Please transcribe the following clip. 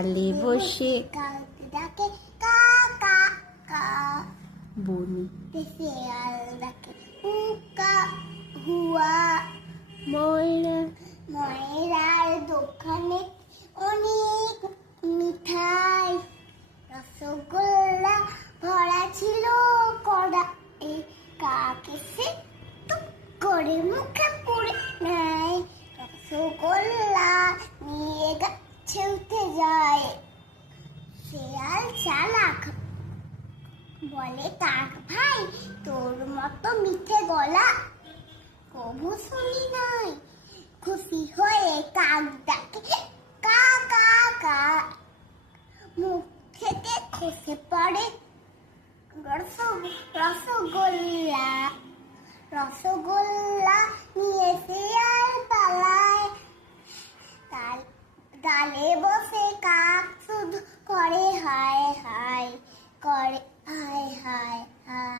ডালে বসে কাক ডাকে কা কা কা, বনিতে শেয়াল ডাকে হুকা হুয়া। ময়রার দোকানে অনেক মিঠাই, রসগোল্লা ভরা ছিল কড়া, এই কাক এসে টুক করে মুখে পুরে নেয়, রসগোল্লা নিয়ে গাছে উঠে যায়। শেয়াল চালাক, বলে কাক ভাই তোর মতো মিঠে গলা কবু শুনি নাই। খুশি হয়ে কাক ডাকে কা কা কা, মুখ থেকে খসে পড়ে রসগোল্লা। রসগোল্লা নিয়ে শেয়াল পালায়, ডালে বসে কাক শুধু করে হায় হায়, করে হায় হায় হায়।